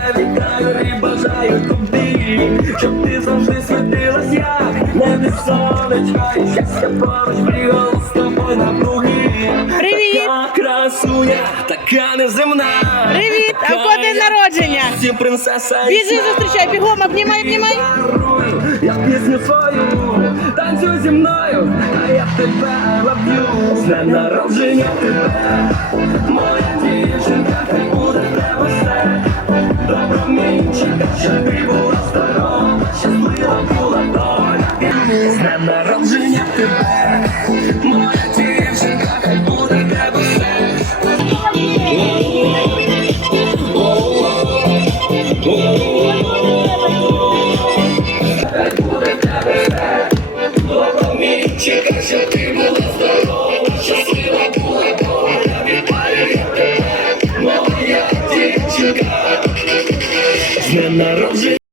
тебе вітаю і бажаю тобі, щоб ти завжди світилась як небі сонечко, і щастя поруч бігало з тобою на круги. Привіт! Така красуня, така неземна. Привіт! А в кого день народження? Всі принцеса. Біжи, зустрічай, бігом, обнімай, обнімай. Я пісню свою, танцюй зі мною, а я тебе you З днем народження тебе, моя дівчинка, хай буде тебе все щоб ти була здорова, щаслива була доля З днем народження тебе, моя дівчинка, буде тебе все. Буде тебе все Добромінчика, щоб ти була здорова, щаслива тебе, моя